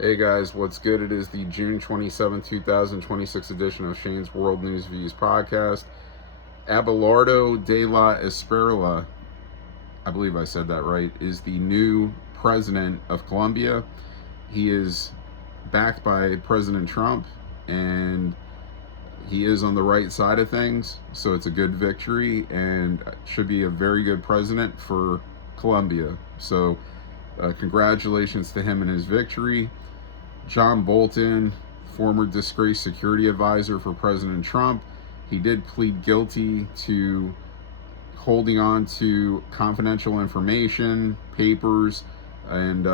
Hey guys, what's good? It is the June 27th, 2026 edition of Shane's World News Views podcast. Abelardo de la Espriella, I believe I said that right, is the new president of Colombia. He is backed by President Trump, and he is on the right side of things, so it's a good victory and should be a very good president for Colombia. So, congratulations to him and his victory. John Bolton, former disgraced security advisor for President Trump, he did plead guilty to holding on to confidential information, papers, and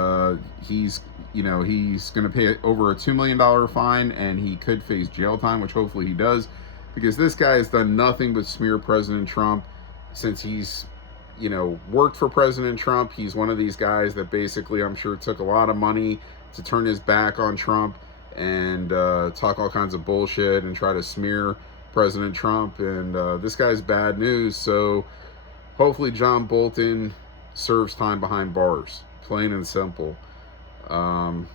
he's going to pay over a $2 million fine, and he could face jail time, which hopefully he does, because this guy has done nothing but smear President Trump since he's worked for President Trump. He's one of these guys that basically, I'm sure, took a lot of money to turn his back on Trump and talk all kinds of bullshit and try to smear President Trump. And this guy's bad news. So hopefully John Bolton serves time behind bars, plain and simple. You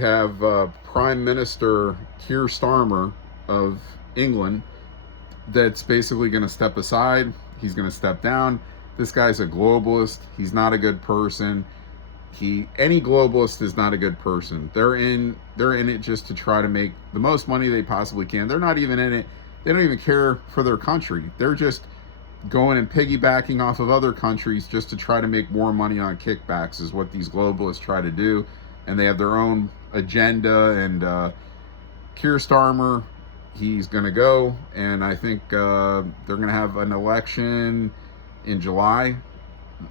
have Prime Minister Keir Starmer of England that's basically going to step aside. He's going to step down. This guy's a globalist. He's not a good person. Any globalist is not a good person. They're in it just to try to make the most money they possibly can. They're not even in it. They don't even care for their country. They're just going and piggybacking off of other countries just to try to make more money on kickbacks is what these globalists try to do. And they have their own agenda. And Keir Starmer, he's going to go. And I think they're going to have an election in July.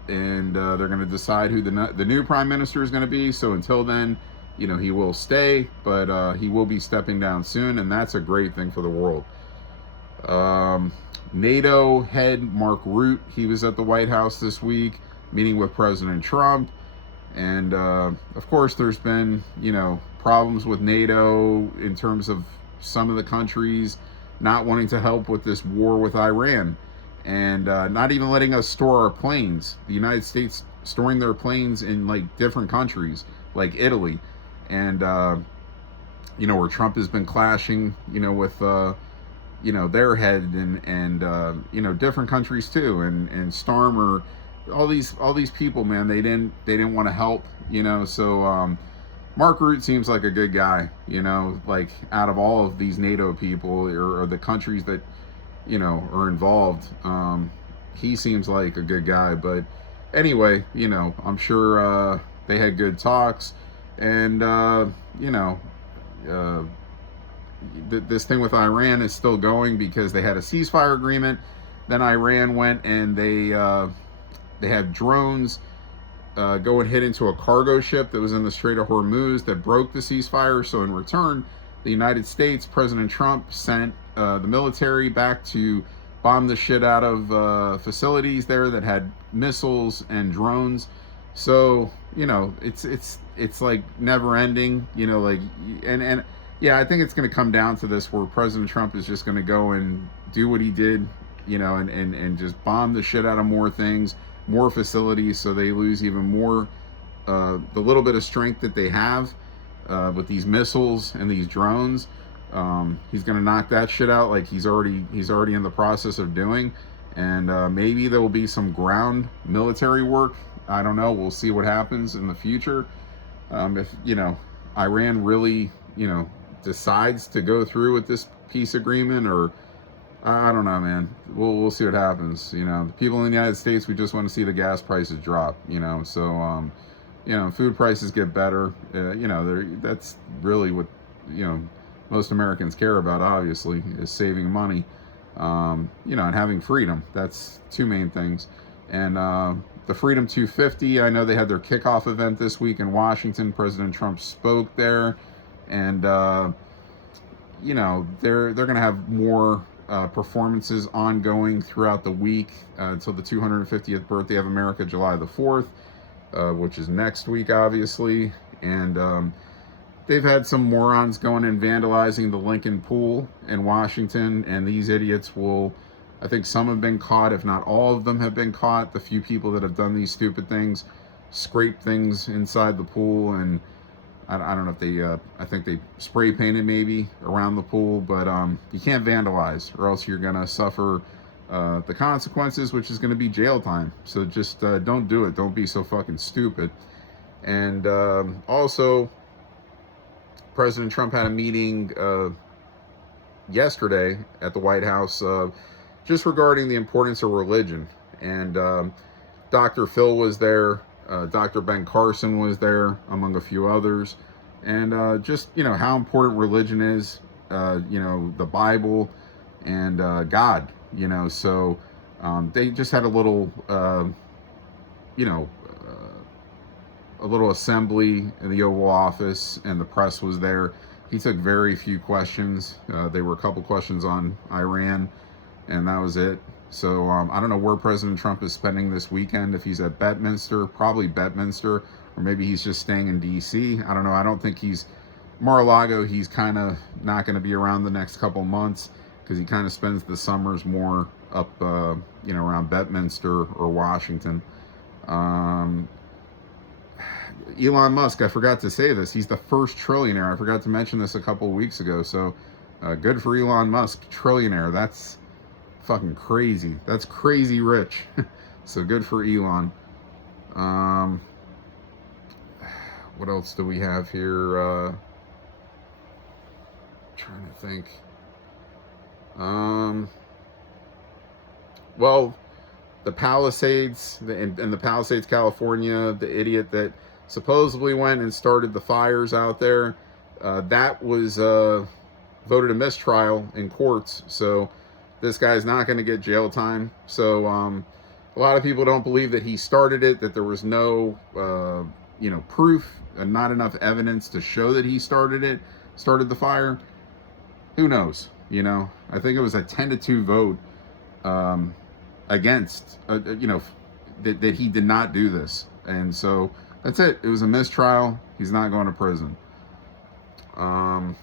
And they're going to decide who the new prime minister is going to be. So until then, he will stay, but he will be stepping down soon, and that's a great thing for the world. NATO head Mark Rutte, he was at the White House this week meeting with President Trump, and of course there's been problems with NATO in terms of some of the countries not wanting to help with this war with Iran. And not even letting us store our planes. The United States storing their planes in different countries, like Italy, and where Trump has been clashing, with their head and different countries too, and Starmer, all these people, man, they didn't want to help, So Mark Rutte seems like a good guy, out of all of these NATO people or the countries that are involved. He seems like a good guy, but anyway, I'm sure they had good talks, and this thing with Iran is still going because they had a ceasefire agreement. Then Iran went and they had drones go and hit into a cargo ship that was in the Strait of Hormuz that broke the ceasefire. So in return, the United States, President Trump, sent the military back to bomb the shit out of facilities there that had missiles and drones. So it's like never ending. And yeah, I think it's going to come down to this, where President Trump is just going to go and do what he did, and just bomb the shit out of more things, more facilities, so they lose even more the little bit of strength that they have with these missiles and these drones. He's going to knock that shit out like he's already in the process of doing. And maybe there will be some ground military work. I don't know. We'll see what happens in the future. If Iran really decides to go through with this peace agreement, or I don't know, man. We'll see what happens. The people in the United States, we just want to see the gas prices drop. So food prices get better. That's really what most Americans care about, obviously, is saving money, and having freedom. That's two main things. And the Freedom 250, I know they had their kickoff event this week in Washington. President Trump spoke there, and they're going to have more performances ongoing throughout the week until the 250th birthday of America, July the 4th, which is next week, obviously. And they've had some morons going and vandalizing the Lincoln Pool in Washington, and these idiots I think some have been caught, if not all of them have been caught, the few people that have done these stupid things. scrape things inside the pool, and I don't know if they, I think they spray painted maybe around the pool, but you can't vandalize, or else you're gonna suffer the consequences, which is gonna be jail time. So just don't do it. Don't be so fucking stupid. And also, President Trump had a meeting yesterday at the White House just regarding the importance of religion. And Dr. Phil was there. Dr. Ben Carson was there, among a few others. And just, you know, how important religion is, you know, the Bible and God, you know. So they just had a little, you know, a little assembly in the Oval Office, and the press was there. He took very few questions. There were a couple questions on Iran, and that was it. So I don't know where President Trump is spending this weekend. If he's at Bedminster, probably Bedminster, or maybe he's just staying in D.C. I don't know. I don't think he's Mar-a-Lago. He's kind of not going to be around the next couple months, because he kind of spends the summers more up, you know, around Bedminster or Washington. Elon Musk, I forgot to say this, he's the first trillionaire. I forgot to mention this a couple of weeks ago. So good for Elon Musk, trillionaire. That's fucking crazy. That's crazy rich. So good for Elon. What else do we have here? Trying to think. Well, the Palisades, in the Palisades, California, the idiot that supposedly went and started the fires out there, that was voted a mistrial in courts. So this guy's not going to get jail time. So a lot of people don't believe that he started it, that there was no, you know, proof and not enough evidence to show that he started the fire. Who knows? You know, I think it was a 10-2 vote against, you know, that he did not do this. And so that's it. It was a mistrial. He's not going to prison. Trying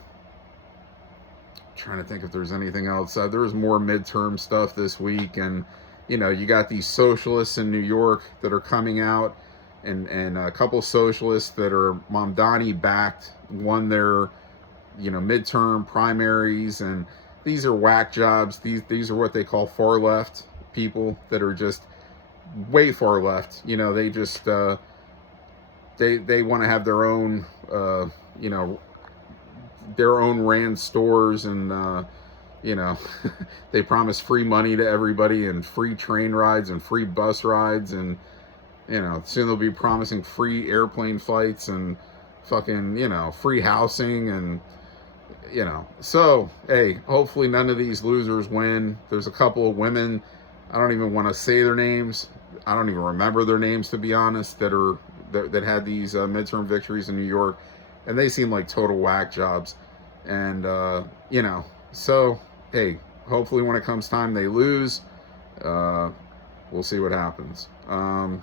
to think if there's anything else. There was more midterm stuff this week, and you know, you got these socialists in New York that are coming out, and a couple socialists that are Mamdani backed won their, you know, midterm primaries, and these are whack jobs. These are what they call far left people that are just way far left. You know, they just they want to have their own, you know, their own Rand stores, and you know, they promise free money to everybody and free train rides and free bus rides, and you know, soon they'll be promising free airplane flights and fucking, you know, free housing, and you know. So hey, hopefully none of these losers win. There's a couple of women, I don't even want to say their names, I don't even remember their names, to be honest, that had these midterm victories in New York, and they seem like total whack jobs. And you know, so hey, hopefully when it comes time they lose. We'll see what happens. Trying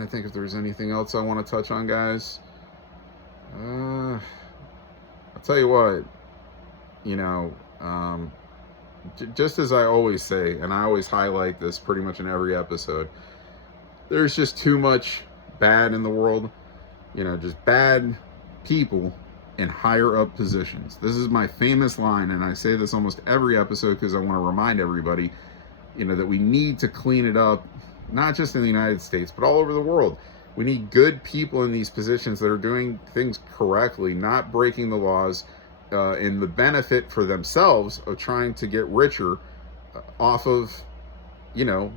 to think if there's anything else I want to touch on, guys. I'll tell you what, you know, just as I always say, and I always highlight this pretty much in every episode, there's just too much bad in the world. You know, just bad people in higher up positions. This is my famous line, and I say this almost every episode because I want to remind everybody, you know, that we need to clean it up, not just in the United States, but all over the world. We need good people in these positions that are doing things correctly, not breaking the laws, in the benefit for themselves of trying to get richer off of, you know,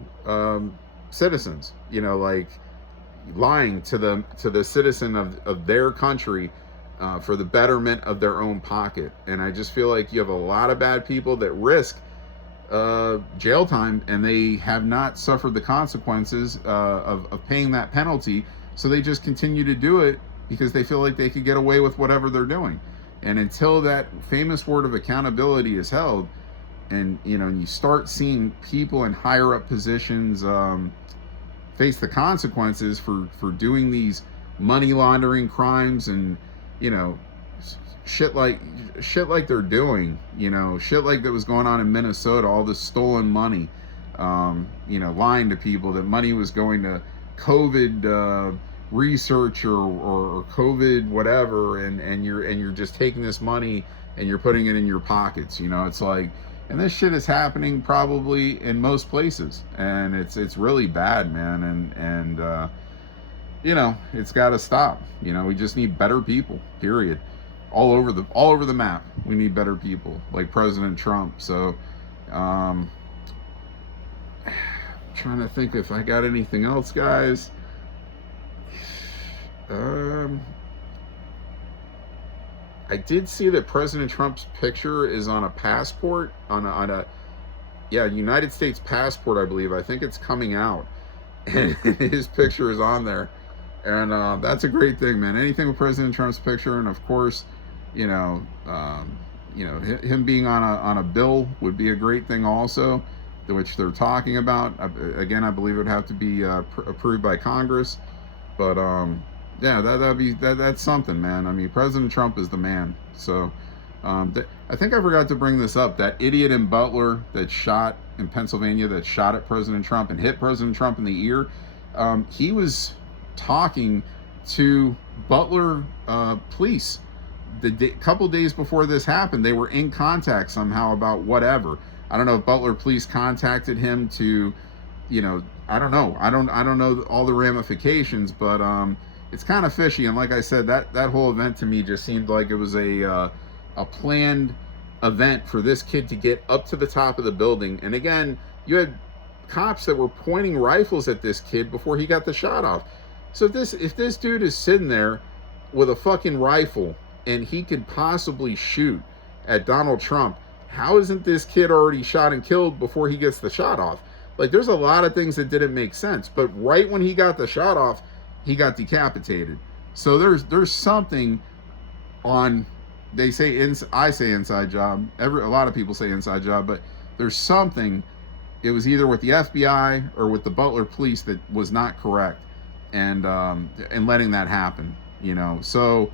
citizens, you know, like lying to the citizen of their country for the betterment of their own pocket. And I just feel like you have a lot of bad people that risk jail time, and they have not suffered the consequences of paying that penalty, so they just continue to do it because they feel like they could get away with whatever they're doing. And until that famous word of accountability is held, and you know, you start seeing people in higher up positions face the consequences for doing these money laundering crimes, and you know, shit like they're doing, you know, shit like that was going on in Minnesota, all this stolen money, you know, lying to people that money was going to COVID research or COVID whatever, and you're just taking this money and you're putting it in your pockets. It's like, and this shit is happening probably in most places, and it's really bad, man. And it's got to stop. We just need better people. Period. All over the map, we need better people like President Trump. So, trying to think if I got anything else, guys. I did see that President Trump's picture is on a passport, on a United States passport, I believe. I think it's coming out, and his picture is on there, and that's a great thing, man. Anything with President Trump's picture, and of course, him being on a bill would be a great thing also, which they're talking about. Again, I believe it would have to be approved by Congress, but that's something, man. I mean, President Trump is the man. So I think I forgot to bring this up. That idiot in Butler that shot in Pennsylvania, that shot at President Trump and hit President Trump in the ear, he was talking to Butler police. Couple days before this happened, they were in contact somehow about whatever. I don't know if Butler police contacted him to, I don't know. I don't know all the ramifications, but it's kind of fishy. And like I said, that whole event to me just seemed like it was a planned event for this kid to get up to the top of the building. And again, you had cops that were pointing rifles at this kid before he got the shot off. So if this dude is sitting there with a fucking rifle and he could possibly shoot at Donald Trump, how isn't this kid already shot and killed before he gets the shot off? Like, there's a lot of things that didn't make sense, but right when he got the shot off, he got decapitated. So there's something on, I say inside job. A lot of people say inside job, but there's something. It was either with the FBI or with the Butler police that was not correct, and letting that happen. So.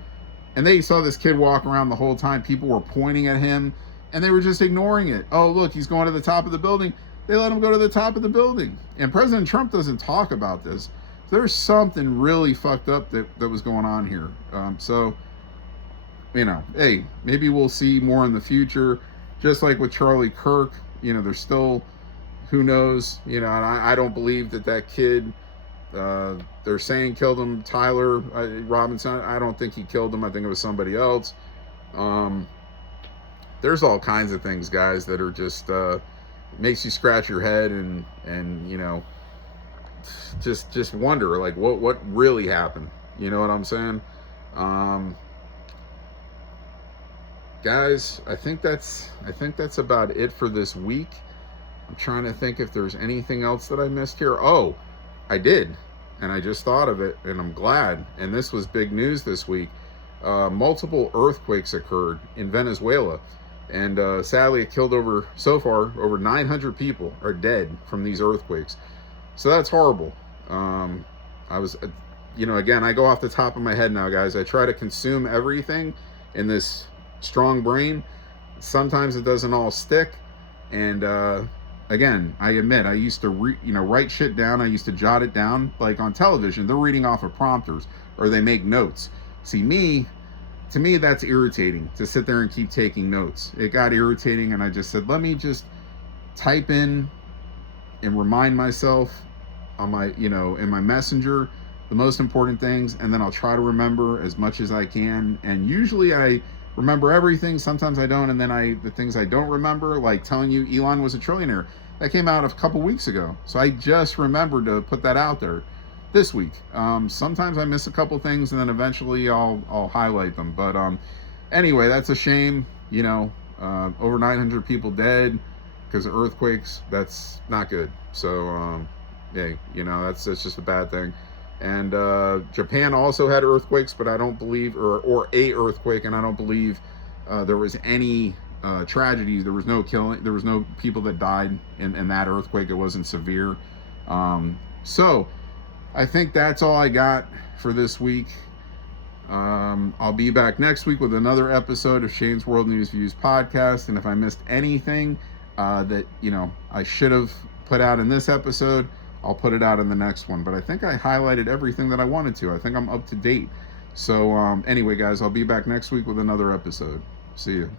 And they saw this kid walk around the whole time. People were pointing at him, and they were just ignoring it. Oh, look, he's going to the top of the building. They let him go to the top of the building. And President Trump doesn't talk about this. There's something really fucked up that was going on here. Hey, maybe we'll see more in the future. Just like with Charlie Kirk, there's still, who knows, and I don't believe that kid, they're saying killed him, Tyler Robinson. I don't think he killed him. I think it was somebody else. There's all kinds of things, guys, that are just makes you scratch your head and just wonder, like, what really happened. You know what I'm saying? Guys, I think that's about it for this week. I'm trying to think if there's anything else that I missed here. Oh, I did. And I just thought of it, and I'm glad. And this was big news this week. Multiple earthquakes occurred in Venezuela. And sadly, it killed over 900 people are dead from these earthquakes. So that's horrible. Again, I go off the top of my head now, guys. I try to consume everything in this strong brain. Sometimes it doesn't all stick. And again, I admit, I used to write shit down. I used to jot it down. Like on television, they're reading off of prompters or they make notes. See, to me, that's irritating to sit there and keep taking notes. It got irritating, and I just said, let me just type in and remind myself on my, in my messenger, the most important things, and then I'll try to remember as much as I can. And usually I remember everything. Sometimes I don't, and then the things I don't remember, like telling you Elon was a trillionaire, that came out a couple weeks ago. So I just remembered to put that out there this week. Sometimes I miss a couple things, and then eventually I'll highlight them. But anyway, that's a shame. Over 900 people dead because of earthquakes. That's not good. So that's just a bad thing. And Japan also had earthquakes, but I don't believe, or a earthquake, and I don't believe there was any tragedies. There was no killing. There was no people that died in that earthquake. It wasn't severe. So I think that's all I got for this week. I'll be back next week with another episode of Shane's World News Views podcast. And if I missed anything that I should have put out in this episode, I'll put it out in the next one. But I think I highlighted everything that I wanted to. I think I'm up to date. So anyway, guys, I'll be back next week with another episode. See you.